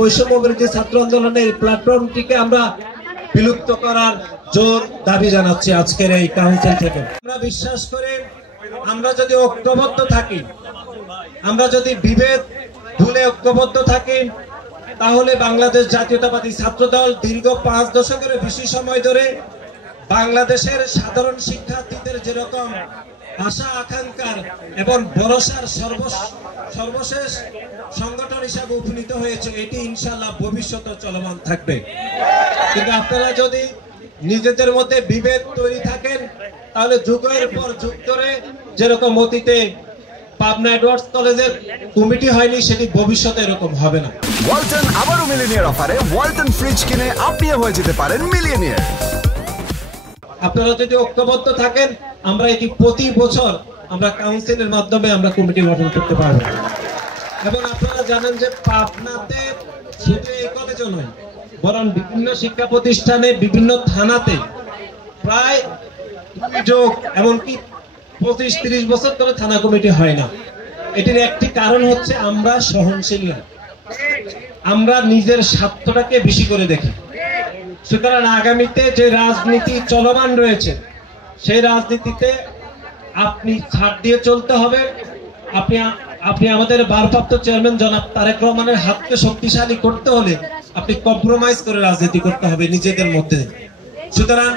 বৈষম্য বিরোধী ছাত্র আন্দোলনের প্ল্যাটফর্মটিকে আমরা বিলুপ্ত করার জোর দাবি জানাচ্ছি আজকের এই কাউন্সিল থেকে। আমরা বিশ্বাস করি আমরা যদি ঐক্যবদ্ধ থাকি, আমরা যদি বিভেদ ভুলে ঐক্যবদ্ধ থাকি, তাহলে বাংলাদেশ জাতীয়তাবাদী ছাত্রদল দীর্ঘ 5 দশকের বেশি সময় ধরে বাংলাদেশের সাধারণ শিক্ষার্থীদের যেরকম আশা আকাঙ্ক্ষার এবং ভরসার সর্বশেষ সংগঠন হিসাবে উপনীত হয়েছে, এটি ইনশাআল্লাহ ভবিষ্যতে চলমান থাকবে। কিন্তু আপনারা যদি নিজেদের মধ্যে বিভেদ তৈরি থাকেন, তাহলে যুগের পর যুগ ধরে যেরকম অতীতে পাবনা এডওয়ার্ডস কলেজের কমিটি হয়নি, সেটি ভবিষ্যতে এরকম হবে না। ওয়ালটন আবারও মিলিয়নিয়ার অফারে ওয়ালটন ফ্রিজ কিনে আপনিও হয়ে যেতে পারেন মিলিয়নিয়ার। আপনারা যদি ঐক্যবদ্ধ থাকেন, আমরা এটি প্রতি বছর আমরা কাউন্সিলের মাধ্যমে আমরা কমিটি গঠন করতে পারবো। এবং আপনারা জানেন যে পাবনাতে শুধু এই কলেজও নয়, বরং বিভিন্ন শিক্ষা প্রতিষ্ঠানে বিভিন্ন থানাতে প্রায় এমনকি 25-30 বছর ধরে থানা কমিটি হয় না। এটির একটি কারণ হচ্ছে আমরা সহনশীল না, আমরা নিজের স্বার্থটাকে বেশি করে দেখি। সুতরাং আগামীতে যে রাজনীতি চলমান রয়েছে, সেই রাজনীতিতে আপনি ছাড় দিয়ে চলতে হবে। আপনি আমাদের ভারপ্রাপ্ত চেয়ারম্যান জনাব তারেক রহমানের হাতকে শক্তিশালী করতে হলে আপনি কম্প্রোমাইজ করে রাজনীতি করতে হবে নিজেদের মধ্যে। সুতরাং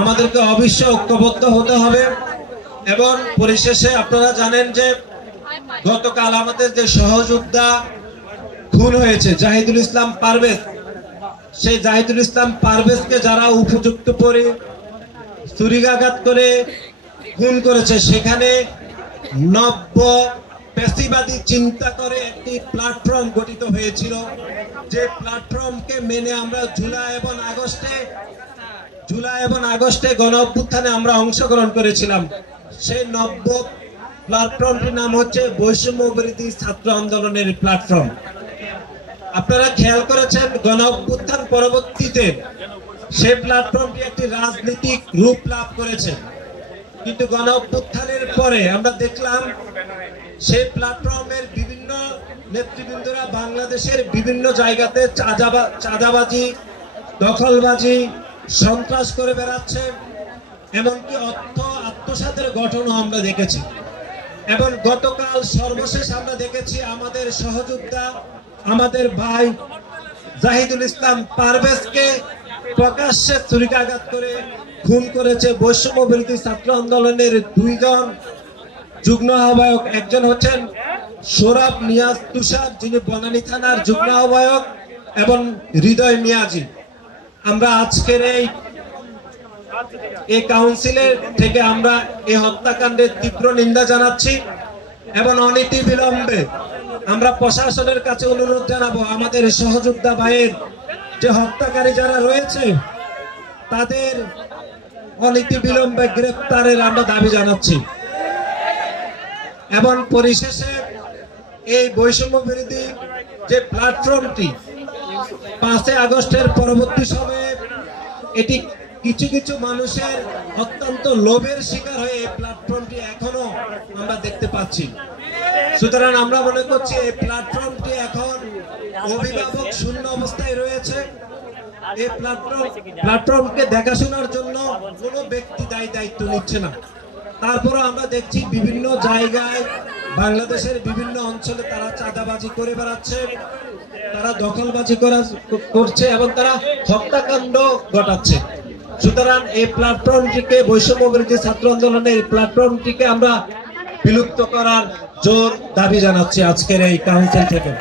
আমাদেরকে অবশ্যই ঐক্যবদ্ধ হতে হবে। এবং পরিশেষে আপনারা জানেন যে গতকাল আমাদের যে সহযোদ্ধা খুন হয়েছে জাহিদুল ইসলাম পারভেজ, সেই জাহিদুল ইসলাম পারভেজকে যারা উপযুক্ত করে ছুরিকাঘাত করে খুন করেছে, সেখানে নব্য পেশিবাদী চিন্তা করে একটি প্ল্যাটফর্ম গঠিত হয়েছিল, যে প্ল্যাটফর্মকে মেনে আমরা জুলাই এবং আগস্টে গণ অভ্যুত্থানে আমরা অংশগ্রহণ করেছিলাম। সেই নব্য প্ল্যাটফর্মটির নাম হচ্ছে বৈষম্য বিরোধী ছাত্র আন্দোলনের প্ল্যাটফর্ম। আপনারা খেয়াল করেছেন গণ অভ্যুত্থান পরবর্তীতে সেই প্ল্যাটফর্মটি একটি রাজনৈতিক রূপ লাভ করেছে, কিন্তু গণ অভ্যুত্থানের পরে আমরা দেখলাম সেই প্ল্যাটফর্মের বিভিন্ন নেতৃবৃন্দরা বাংলাদেশের বিভিন্ন জায়গাতে চাঁদাবাজি, দখলবাজি, সন্ত্রাস করে বেড়াচ্ছে, এমনকি অর্থ আত্মসাতের ঘটনা আমরা দেখেছি। এবং গতকাল সর্বশেষ আমরা দেখেছি আমাদের সহযোদ্ধা, আমাদের ভাই জাহিদুল ইসলাম পারভেজকে প্রকাশ্যে ছুরিকাঘাত করে খুন করেছে বৈষম্য বিরোধী ছাত্র আন্দোলনের 2 জন যুগ্ম আহ্বায়ক। একজন হচ্ছেন সোরাব নিয়াজ তুষার, যিনি বনানী থানার যুগ্ম আহ্বায়ক, এবং হৃদয় মিয়াজি। আমরা আজকের এই কাউন্সিলের থেকে আমরা এই হত্যাকাণ্ডের তীব্র নিন্দা জানাচ্ছি এবং অনীতি বিলম্বে আমরা প্রশাসনের কাছে অনুরোধ জানাবো আমাদের সহযোদ্ধা ভাইয়ের যে হত্যাকারী যারা রয়েছে তাদের অনীতি বিলম্বে গ্রেফতারের আমরা দাবি জানাচ্ছি। এবং পরিশেষে এই বৈষম্য বিরোধী যে প্ল্যাটফর্মটি 5 আগস্টের পরবর্তী সময়ে এটি কিছু মানুষের অত্যন্ত লোভের শিকার হয়ে এই প্ল্যাটফর্মটি এখনো আমরা দেখতে পাচ্ছি। সুতরাং আমরা মনে করছি এই প্ল্যাটফর্মটি এখন অভিভাবক শূন্য অবস্থায় রয়েছে। এই প্ল্যাটফর্মকে দেখাশোনার জন্য কোনো ব্যক্তি দায়িত্ব নিচ্ছে না। তারপরে আমরা দেখছি বিভিন্ন জায়গায় বাংলাদেশের বিভিন্ন অঞ্চলে তারা চাঁদাবাজি করে বেড়াচ্ছে, তারা দখলবাজি করছে এবং তারা হত্যাকাণ্ড ঘটাচ্ছে। সুতরাং এই প্ল্যাটফর্মটিকে বৈষম্য বিরোধী ছাত্র আন্দোলনের প্ল্যাটফর্মটিকে আমরা বিলুপ্ত করার জোর দাবি জানাচ্ছি আজকের এই কাউন্সিল থেকে।